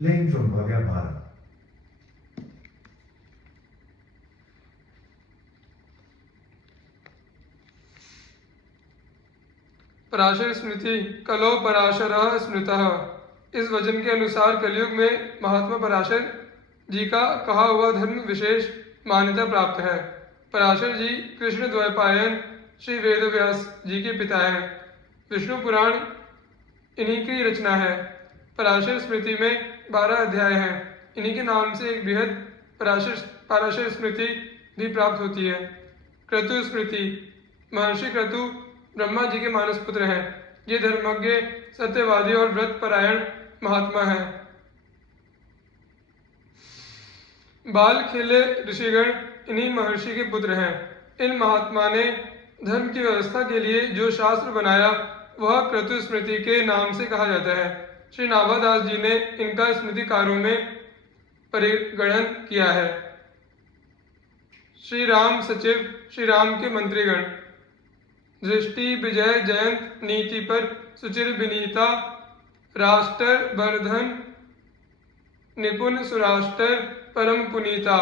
playing from Bhavya Bharat. Parashar स्मृति कलो पराशर स्मृतः। इस वचन के अनुसार कलयुग में महात्मा पराशर जी का कहा हुआ धर्म विशेष मान्यता प्राप्त है। पराशर जी कृष्ण द्वैपायन श्री वेदव्यास जी के पिता हैं। विष्णु पुराण इन्हीं की रचना है। पराशर स्मृति में 12 अध्याय हैं। इन्हीं के नाम से एक बृहद पराशर स्मृति भी प्राप्त होती है। क्रतु स्मृति। महर्षि क्रतु ब्रह्मा जी के मानस पुत्र हैं। ये धर्मज्ञ, सत्यवादी और व्रत परायण महात्मा हैं। बाल खेले ऋषिगण इन्हीं महर्षि के पुत्र हैं। इन महात्मा ने धर्म की व्यवस्था के लिए जो शास्त्र बनाया वह क्रतु स्मृति के नाम से कहा जाता है। श्री नाभादास जी ने इनका स्मृतिकारों में परिगणन किया है। श्री राम सचिव, श्री राम के मंत्रीगण। दृष्टि विजय जयंत नीति पर सुचिर विनीता, राष्ट्र वर्धन निपुण सुराष्ट्र परम पुनीता,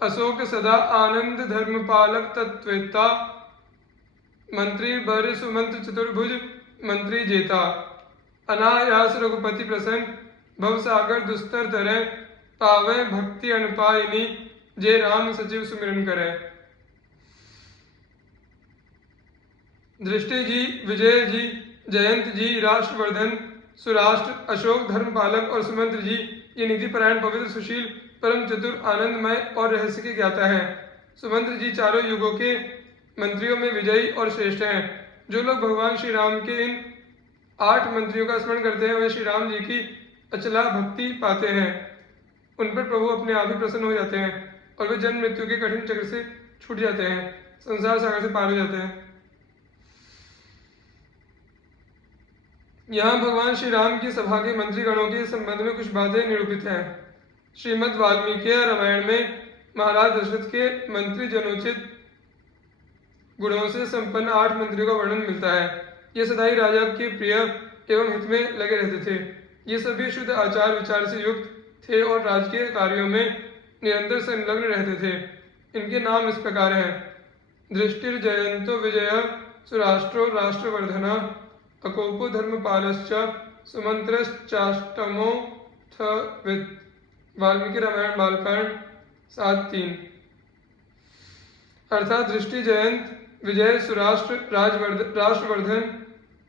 अशोक सदा आनंद धर्मपालक तत्वेता, मंत्री बर सुमंत्र चतुर्भुज मंत्री जेता, अनायास रघुपति प्रसन्न भव सागर दुस्तर तरह, पावे भक्ति अनुपायिनी जय राम सचिव सुमिरन करे। दृष्टि जी, विजय जी, जयंत जी, राष्ट्रवर्धन, सुराष्ट्र, अशोक धर्मपालक और सुमंत्र जी ये नीति परायण, पवित्र, सुशील, परम चतुर, आनंदमय और रहस्य के ज्ञाता है। सुमंत्र जी चारों युगों के मंत्रियों में विजयी और श्रेष्ठ हैं। जो लोग भगवान श्री राम के इन 8 मंत्रियों का स्मरण करते हैं वे श्री राम जी की अचला भक्ति पाते हैं। उन पर प्रभु अपने आप ही प्रसन्न हो जाते हैं और वे जन्म मृत्यु के कठिन चक्र से छूट जाते हैं, संसार सागर से पार हो जाते हैं। यहाँ भगवान श्री राम की सभा के मंत्रीगणों के संबंध में कुछ बातें निरूपित हैं। श्रीमद् वाल्मीकि रामायण में महाराज दशरथ के मंत्री जनोचित गुणों से संपन्न 8 मंत्रियों का वर्णन मिलता है। ये सदा ही राजा के प्रिय एवं हित में लगे रहते थे। ये सभी शुद्ध आचार विचार से युक्त थे और राजकीय कार्यों में निरंतर संलग्न रहते थे। इनके नाम इस प्रकार हैं। दृष्टिर्जयंतो विजय, सुराष्ट्रो राष्ट्रवर्धन, अकोपो धर्मपालश्च, सुमंत्रश्चाष्टमो थ। वाल्मीकि रामायण बालकांड 7:3। अर्थात दृष्टि, जयंत, विजय, सुराष्ट्र, राष्ट्रवर्धन,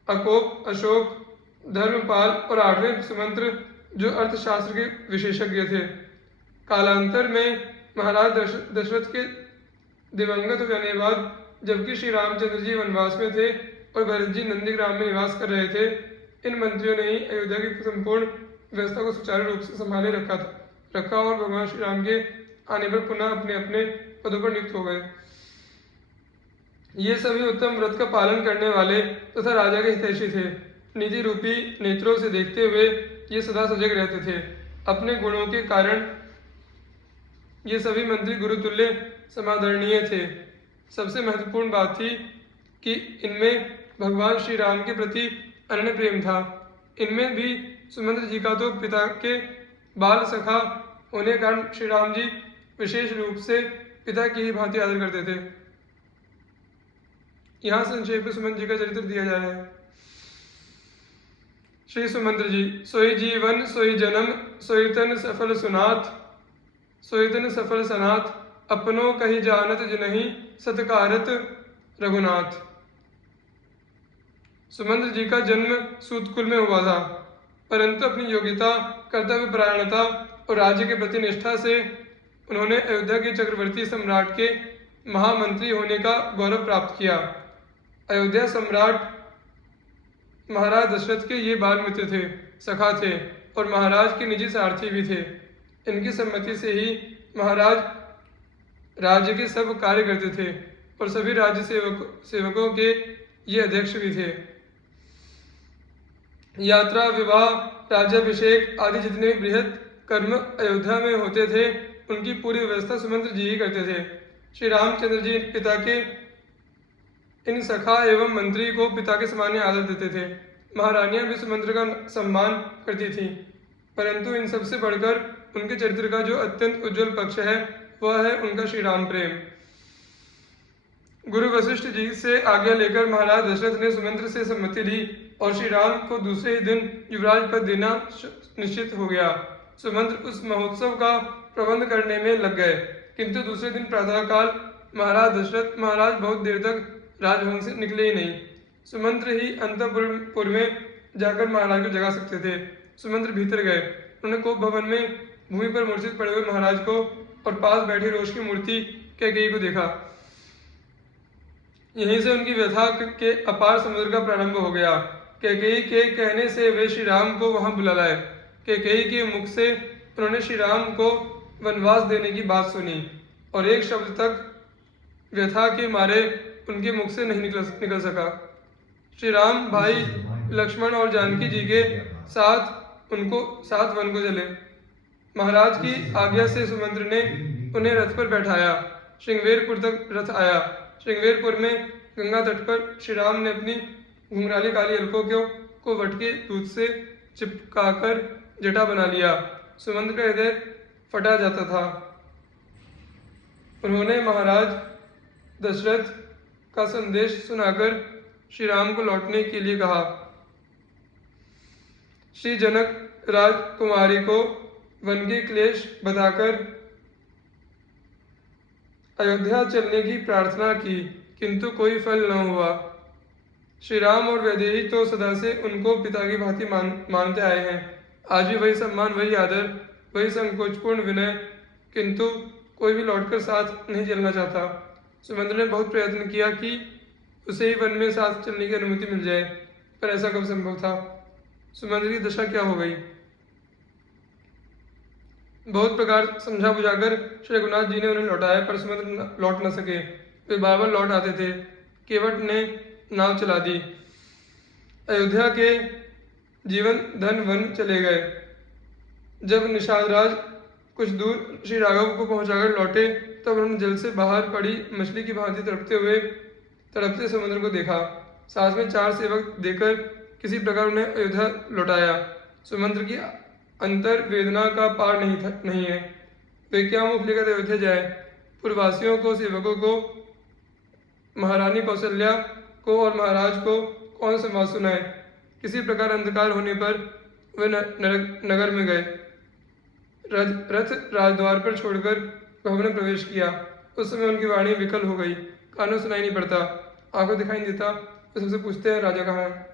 अकोप, अशोक, धर्मपाल और 8वें सुमंत्र जो अर्थशास्त्र के विशेषज्ञ थे। कालांतर में महाराज दशरथ के दिवंगत हो जाने के बाद जबकि श्री रामचंद्र जी वनवास में थे और भरत जी नंदीग्राम में निवास कर रहे थे, इन मंत्रियों ने ही अयोध्या की संपूर्ण व्यवस्था को सुचारू रूप से संभाले रखा और भगवान श्री राम के आने पर पुनः अपने अपने पदों पर नियुक्त हो गए। ये सभी उत्तम व्रत का पालन करने वाले तथा राजा के हितैषी थे। नीति रूपी नेत्रों से देखते हुए ये सदा सजग रहते थे। अपने गुणों के कारण ये सभी मंत्री गुरुतुल्य समादरणीय थे। सबसे महत्वपूर्ण बात थी कि इनमें भगवान श्री राम के प्रति अनन्य प्रेम था। इनमें भी सुमंत्र जी का तो पिता के बाल सखा होने के कारण श्री राम जी विशेष रूप से पिता की ही भांति आदर करते थे। यहाँ संक्षेप में सुमंत्र जी का चरित्र दिया जा रहा है। श्री सुमंत्र जी, सोई जीवन सोई जन्म, सोई तन सफल सुनाथ, सोई तन सफल सनाथ, अपनों कही जानत जिनहि सत्कारत रघुनाथ। सुमंत्र जी का जन्म सूतकुल में हुआ था, परंतु अपनी योग्यता, कर्तव्य परायणता और राज्य के प्रति निष्ठा से उन्होंने अयोध्या के चक्रवर्ती सम्राट के महामंत्री होने का गौरव प्राप्त किया। अयोध्या सम्राट महाराज दशरथ के ये बाल मित्र थे, सखा थे और महाराज के निजी सारथी भी थे। इनकी सम्मति से ही महाराज राज्य के सब कार्य करते थे और सभी राज्य सेवकों के ये अध्यक्ष भी थे। यात्रा, विवाह, राज्याभिषेक आदि जितने भी बृहद कर्म अयोध्या में होते थे उनकी पूरी व्यवस्था सुमंत्र जी ही करते थे। श्री रामचंद्र जी पिता के इन सखा एवं मंत्री को पिता के समान आदर देते थे। महारानियां भी सुमंत्र का सम्मान करती थीं। परंतु इन सबसे बढ़कर उनके चरित्र का जो अत्यंत उज्जवल पक्ष है वह है उनका श्री राम प्रेम। गुरु वशिष्ठ जी से आज्ञा लेकर महाराज दशरथ ने सुमंत्र से सम्मति ली और श्री राम को दूसरे ही दिन युवराज पद देना निश्चित हो गया। सुमंत्र उस महोत्सव का प्रबंध करने में लग गए, किंतु दूसरे दिन प्रातःकाल महाराज दशरथ महाराज बहुत देर तक राजभवन से निकले ही नहीं। सुमंत्र ही अंतःपुर में जाकर महाराज को जगा सकते थे। सुमंत्र भीतर गए। उन्होंने कोप भवन में भूमि पर मूर्छित पड़े हुए महाराज को और पास बैठी रोष की मूर्ति कैकेयी को देखा। यहीं से उनकी व्यथा के अपार समुद्र का प्रारंभ हो गया। कैकेयी के कहने से वे श्री राम को वहां बुला लाए। कैकेयी के मुख से उन्होंने श्री राम को वनवास देने की बात सुनी और एक शब्द तक व्यथा के मारे उनके मुख से नहीं निकल सका। श्री राम भाई लक्ष्मण और जानकी जी के साथ वन को चले। महाराज की आज्ञा से सुमंत्र ने उन्हें रथ पर बैठाया। श्रृंगवेरपुर तक रथ आया। श्रृंगवेरपुर में गंगा तट पर श्री राम ने अपनी घुंघराली काली अलकों को वट के दूध से चिपकाकर जटा बना लिया। सुमंत्र का हृदय फटा जाता था। उन्होंने महाराज दशरथ का संदेश सुनाकर श्री राम को लौटने के लिए कहा। श्री जनक राजकुमारी को वन के क्लेश बताकर अयोध्या चलने की प्रार्थना की, किंतु कोई फल न हुआ। श्री राम और वैदेही तो सदा से उनको पिता की भांति मानते आए हैं। आज भी वही सम्मान, वही आदर, वही संकोचपूर्ण विनय, किंतु कोई भी लौटकर साथ नहीं चलना चाहता। सुमंत्र ने बहुत प्रयत्न किया कि उसे ही वन में साथ चलने की अनुमति मिल जाए, पर ऐसा कब संभव था। सुमंत्र की दशा क्या हो गई। बहुत प्रकार समझा बुझाकर श्री रघुनाथ जी ने उन्हें लौटाया, पर सुमंत्र लौट न सके। वे बार बार लौट आते थे। केवट ने नाव चला दी। अयोध्या के जीवन धन वन चले गए। जब निषाद राज कुछ दूर श्री राघव को पहुंचाकर लौटे, तब उन्होंने जल से बाहर पड़ी मछली की भांति तड़पते समुद्र को देखा। साथ में 4 सेवक देकर किसी प्रकार उन्हें अयोध्या लौटाया। सुमंत्र की अंतर वेदना का पार नहीं है। वे क्या मुख लेकर अयोध्या जाए। पूर्ववासियों को, सेवकों को, महारानी कौशल्या को और महाराज को कौन संवाद सुनाए। किसी प्रकार अंधकार होने पर वे नगर में गए। रथ राजद्वार पर छोड़कर भवन में प्रवेश किया। उस समय उनकी वाणी विकल हो गई। कानों सुनाई नहीं पड़ता, आंखों दिखाई नहीं देता। वे सबसे पूछते हैं, राजा कहाँ है।